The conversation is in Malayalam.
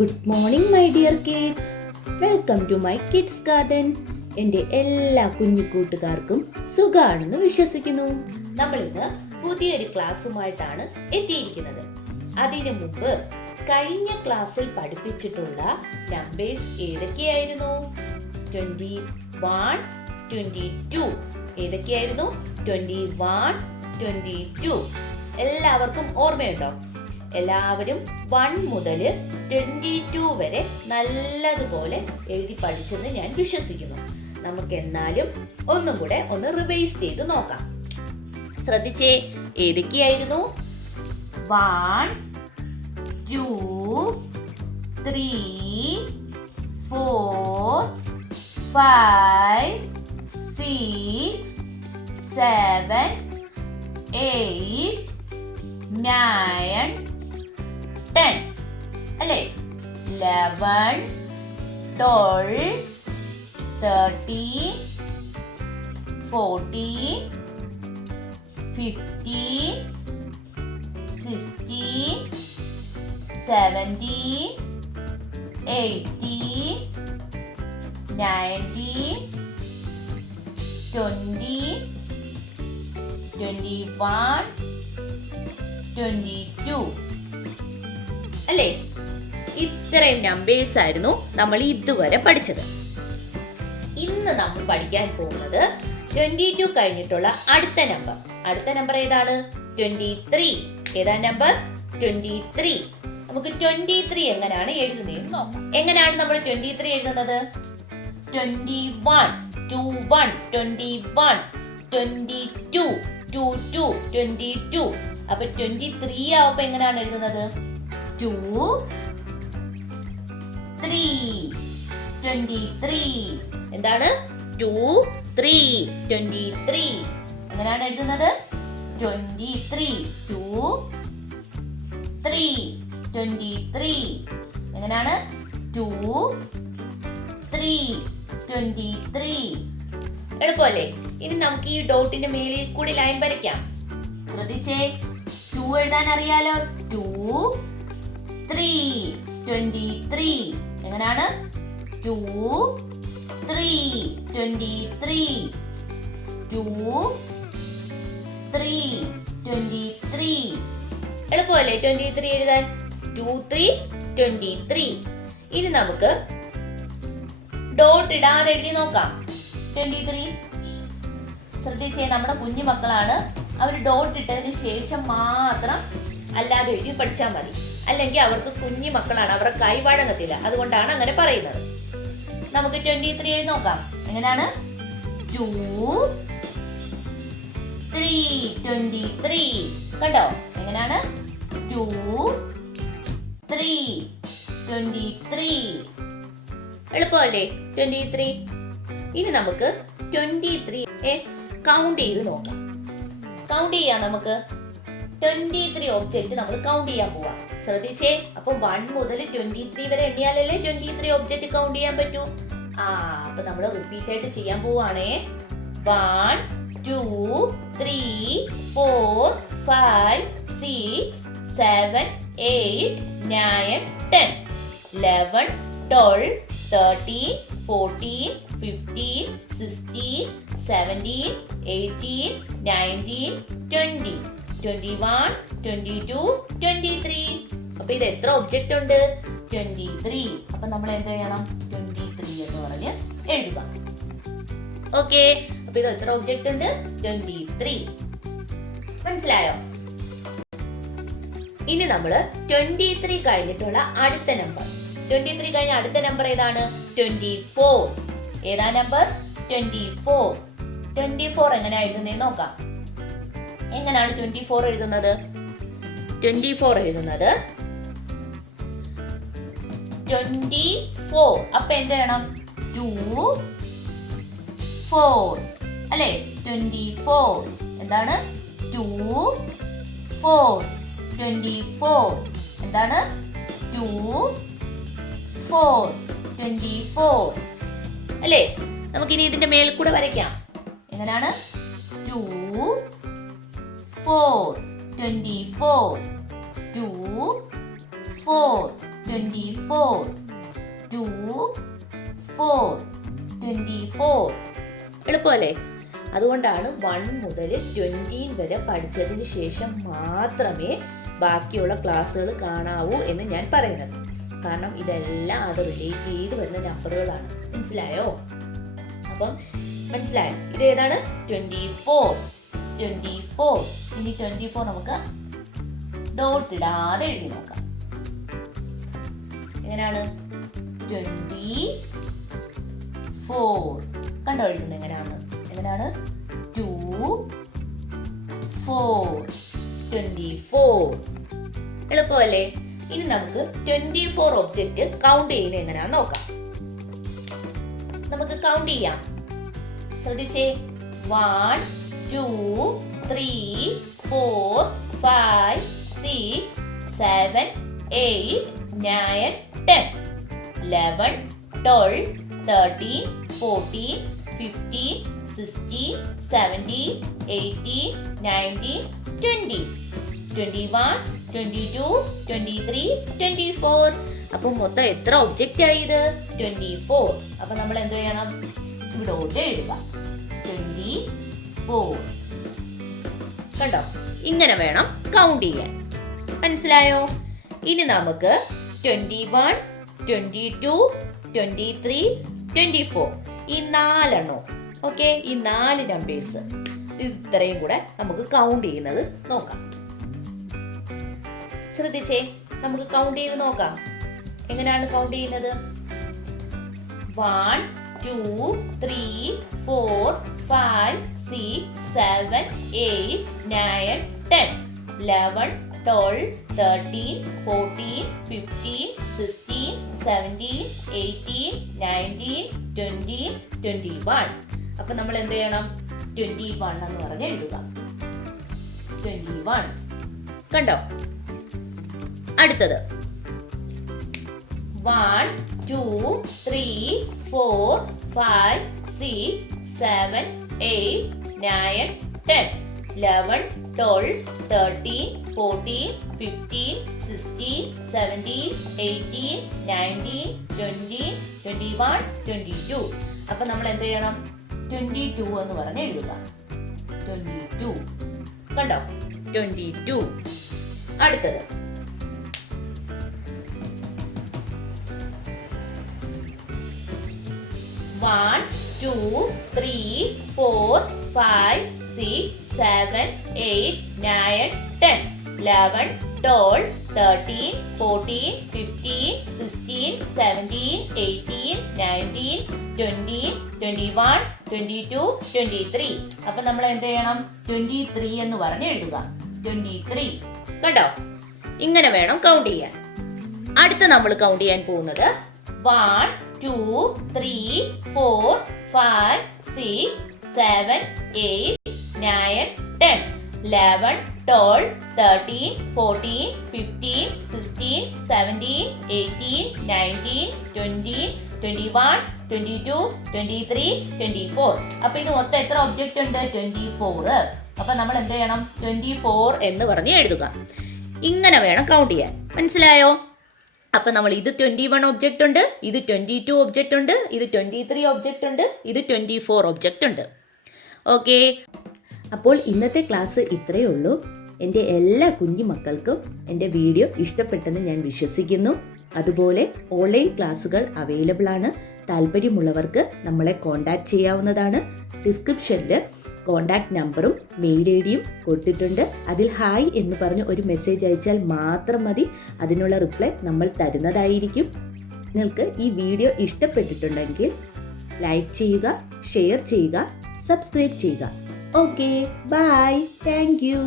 Good morning my dear kids. Welcome to my kids garden. എൻ്റെ എല്ലാ കുഞ്ഞു കൂട്ടുകാർക്കും സുഖാണെന്ന് വിശ്വസിക്കുന്നു. നമ്മളിന്ന് പുതിയൊരു ക്ലാസ്സുമായിട്ടാണ് എത്തിയിരിക്കുന്നത്. അതിനു മുമ്പ് കഴിഞ്ഞ ക്ലാസ്സിൽ പഠിപ്പിച്ചിട്ടുള്ള നമ്പേഴ്സ് ഏതൊക്കെയായിരുന്നു? 21, 22 ഏതൊക്കെയായിരുന്നു? 21, 22 എല്ലാവർക്കും ഓർമ്മയുണ്ടോ? എല്ലാവരും 1 മുതൽ 22 വരെ നല്ലതുപോലെ എഴുതി പഠിച്ചെന്ന് ഞാൻ വിശ്വസിക്കുന്നു. നമുക്ക് എന്നാലും ഒന്നും കൂടെ ഒന്ന് റിവൈസ് ചെയ്ത് നോക്കാം. ശ്രദ്ധിച്ചേ, ഏതൊക്കെയായിരുന്നു? 1, 2, 3, 4, 5, 6, 7, 8, 9, 10 അല്ലേ? 11, 12, 13, 14, 15, 16, 17, 18, 19, 20, 21, 22 അല്ലേ? ഇത്രയും നമ്പേഴ്സ് ആയിരുന്നു നമ്മൾ ഇതുവരെ പഠിച്ചത്. ഇന്ന് നമ്മൾ പഠിക്കാൻ പോകുന്നത് 22 കഴിഞ്ഞിട്ടുള്ള അടുത്ത നമ്പർ ഏതാണ്? 23. ഏതാ നമ്പർ? 23. നമുക്ക് 23 എങ്ങനെയാണ് എഴുതുന്നതെന്ന് നോക്കാം. എങ്ങനെയാണ് നമ്മൾ 23 എഴുതുന്നത്? 21, 21, 21, 22, 22, 22. അപ്പൊ 23 ആവുമ്പോ എങ്ങനെയാണ് എഴുതുന്നത്? 2, 3, 23. എന്താണ്? 2, 3, 23. എങ്ങനെയാണ് എഴുതുന്നത്? 23, 2, 3, 23. എങ്ങനെയാണ്? 2, 3, 23. എളുപ്പമല്ലേ? ഇനി നമുക്ക് ഈ ഡോട്ടിന്റെ മേലിൽ കൂടി ലൈൻ വരയ്ക്കാം. ശ്രദ്ധിച്ചേ, 2 എഴുതാൻ അറിയാലോ. 2, 3, 23. എങ്ങനെയാണ്? 2, 3, 23. 2, 3, 23. എളുപ്പമല്ലേ 23 എഴുതാൻ? 2, 3, 23. ഇനി നമുക്ക് ഡോട്ട് ഇടാതെ എഴുതി നോക്കാം. 23 ശ്രദ്ധിച്ചേ, നമ്മുടെ കുഞ്ഞു മക്കളാണ്. അവർ ഡോട്ട് ഇട്ടതിന് ശേഷം മാത്രം അല്ലാതെ എഴുതി പഠിച്ചാൽ മതി. അല്ലെങ്കിൽ അവർക്ക് കുഞ്ഞു മക്കളാണ്, അവരുടെ കൈ വഴങ്ങത്തില്ല. അതുകൊണ്ടാണ് അങ്ങനെ പറയുന്നത്. നമുക്ക് 23 എഴുതി നോക്കാം. എങ്ങനെയാണ്? 2, 3, 23. കണ്ടോ? എങ്ങനെയാണ്? 2, 3, 23. എളുപ്പമല്ലേ 23? ഇനി നമുക്ക് 23 കൗണ്ട് ചെയ്ത് നോക്കാം. കൗണ്ട് ചെയ്യാം നമുക്ക്. 23 ഒബ്ജക്റ്റ് നമ്മൾ കൗണ്ട് ചെയ്യാൻ പോവാം. ശ്രദ്ധിച്ചേ, അപ്പൊ 1 മുതൽ 23 വരെ എണ്ണിയാലല്ലേ 23 ഒബ്ജക്റ്റ് കൗണ്ട് ചെയ്യാൻ പറ്റൂ. അപ്പൊ നമ്മൾ റിപ്പീറ്റ് ആയിട്ട് ചെയ്യാൻ പോവാണേ. 1, 2, 3, 4, 5, 6, 7, 8, 9, 10, 11, 12, 13, 14, 15, 16, 17, 18, 19, 20, 21, 22, 23. അപ്പൊ ഇത് എത്ര ഒബ്ജക്റ്റ് ഉണ്ട്? 23. അപ്പൊ നമ്മൾ എന്ത് ചെയ്യണം? 23 എന്ന് പറഞ്ഞ് എഴുതുക. ഓക്കെ, അപ്പൊ ഇത് എത്ര ഒബ്ജക്റ്റ് ഉണ്ട്? 23. മനസ്സിലായോ? ഇനി നമ്മൾ 23 കഴിഞ്ഞിട്ടുള്ള അടുത്ത നമ്പർ. 23 കഴിഞ്ഞ അടുത്ത നമ്പർ ഏതാണ്? 24. ഏതാ നമ്പർ? 24. 24 എങ്ങനെയാ എഴുതുന്നതെന്ന് നോക്കാം. എങ്ങനെയാണ് 24 എഴുതുന്നത്? 24 എഴുതുന്നത് 24. അപ്പൊ എന്ത് ചെയ്യണം? 2, 4 അല്ലേ? 24. എന്താണ്? 2, 4, 24. എന്താണ്? 2, 4, 24 അല്ലേ? നമുക്കിനി ഇതിന്റെ മേൽ കൂടെ വരയ്ക്കാം. എങ്ങനെയാണ്? 2, 4, 24. 2, 4, 24. 2, 4. 24. എളുപ്പമല്ലേ? അതുകൊണ്ടാണ് 1 മുതൽ 20 വരെ പഠിച്ചതിന് ശേഷം മാത്രമേ ബാക്കിയുള്ള ക്ലാസ്സുകൾ കാണാവൂ എന്ന് ഞാൻ പറയുന്നത്. കാരണം ഇതെല്ലാം അത് റിലേറ്റ് ചെയ്ത് വരുന്ന നമ്പറുകളാണ്. മനസ്സിലായോ? അപ്പം മനസ്സിലായോ? ഇത് ഏതാണ്? 24. 24. ഇനി 24 നമുക്ക് ഡോട്ട് ഇടാതെ എഴുതി നോക്കാം. എങ്ങനെയാണ്? 24. കണ്ടോ എഴുതുന്നത് എങ്ങനെയാണ്? 2, 4. 24. എളുപ്പമല്ലേ? ഇനി നമുക്ക് 24 ഒബ്ജക്റ്റ് കൗണ്ട് ചെയ്യുന്നത് എങ്ങനെയാണെന്ന് നോക്കാം. നമുക്ക് കൗണ്ട് ചെയ്യാം. ശ്രദ്ധിച്ചേ. 1, 2, 3, 4, 5, 6, 7, 8, 9, 10, 11, 12, 13, 14, 15, 16, 17, 18, 19, 20, 21, 22, 23, 24. അപ്പം മൊത്തം എത്ര ഒബ്ജക്റ്റ് ആയി ഇത്? 24. അപ്പൊ നമ്മൾ എന്ത് ചെയ്യണം? ഇവിടെ എഴുതുക 24. കണ്ടോ? ഇങ്ങനെ വേണം കൗണ്ട് ചെയ്യാൻ. മനസ്സിലായോ? ഇനി നമുക്ക് 21, 22, 23, 24 ഈ 4 എണ്ണം. ഓക്കെ, ഈ 4 നമ്പേഴ്സ് ഇത്രയും കൂടെ നമുക്ക് കൗണ്ട് ചെയ്യുന്നത് നോക്കാം. ശ്രദ്ധിച്ചേ, നമുക്ക് കൗണ്ട് ചെയ്ത് നോക്കാം. എങ്ങനെയാണ് കൗണ്ട് ചെയ്യുന്നത്? 1, 2, 3, 4, 5, 6, 7, 8, 9, 10, 11, 12, 13, 14, 15, 16, 17, 18, 19, 20, 21. അപ്പൊ നമ്മൾ എന്ത് ചെയ്യണം? 21 എന്ന് പറഞ്ഞ് എഴുതുക. 21. കണ്ടോ? അടുത്തത് 1, 2, 3, 4, 5, 6, 7, 8, 9, 10, 11, 12, 13, 14, 15, 16, 17, 18, 19, 20, 21, 22. അപ്പൊ നമ്മൾ എന്ത് ചെയ്യണം? 22 എന്ന് പറഞ്ഞ് എഴുതുക. 22. കണ്ടോ? 22. അടുത്തത് 1, 2, 3, 4, 5, 6, 7, 8, 9, 10, 11, 12, 13, 14, 15, 16, 17, 18, 19, 20, 21, 22, 23. അപ്പൊ നമ്മൾ എന്ത് ചെയ്യണം? 23 എന്ന് പറഞ്ഞ് എഴുതുക. 23. കണ്ടോ? ഇങ്ങനെ വേണം കൗണ്ട് ചെയ്യാൻ. അടുത്ത നമ്മൾ കൗണ്ട് ചെയ്യാൻ പോകുന്നത് 1, 2, 3, 4, 5, 6, 7, 8, 9, 10, 11, 12, 13, 14, 15, 16, 17, 18, 19, 20, 21, 22, 23, 24. അപ്പൊ ഇത് മൊത്തം എത്ര ഒബ്ജക്റ്റ് ഉണ്ട്? 24. അപ്പൊ നമ്മൾ എന്ത് ചെയ്യണം? 24 എന്ന് പറഞ്ഞ് എഴുതുക. ഇങ്ങനെ വേണം കൗണ്ട് ചെയ്യാൻ. മനസ്സിലായോ? അപ്പൊ നമ്മൾ ഇത് 21 ഒബ്ജക്റ്റ് ഉണ്ട്, ഇത് 22 ഒബ്ജക്റ്റ് ഉണ്ട്, ഇത് 23 ഒബ്ജക്റ്റ് ഉണ്ട്, ഇത് 24 ഒബ്ജക്റ്റ് ഉണ്ട്. ഓക്കെ, അപ്പോൾ ഇന്നത്തെ ക്ലാസ് ഇത്രയേ ഉള്ളൂ. എൻ്റെ എല്ലാ കുഞ്ഞു മക്കൾക്കും എൻ്റെ വീഡിയോ ഇഷ്ടപ്പെട്ടെന്ന് ഞാൻ വിശ്വസിക്കുന്നു. അതുപോലെ ഓൺലൈൻ ക്ലാസ്സുകൾ അവൈലബിൾ ആണ്. താല്പര്യമുള്ളവർക്ക് നമ്മളെ കോൺടാക്ട് ചെയ്യാവുന്നതാണ്. ഡിസ്ക്രിപ്ഷനിൽ കോൺടാക്ട് നമ്പറും മെയിൽ ഐ ഡിയും കൊടുത്തിട്ടുണ്ട്. അതിൽ ഹായ് എന്ന് പറഞ്ഞ് ഒരു മെസ്സേജ് അയച്ചാൽ മാത്രം മതി. അതിനുള്ള റിപ്ലൈ നമ്മൾ തരുന്നതായിരിക്കും. നിങ്ങൾക്ക് ഈ വീഡിയോ ഇഷ്ടപ്പെട്ടിട്ടുണ്ടെങ്കിൽ ലൈക്ക് ചെയ്യുക, ഷെയർ ചെയ്യുക, സബ്സ്ക്രൈബ് ചെയ്യുക. Okay, bye, thank U.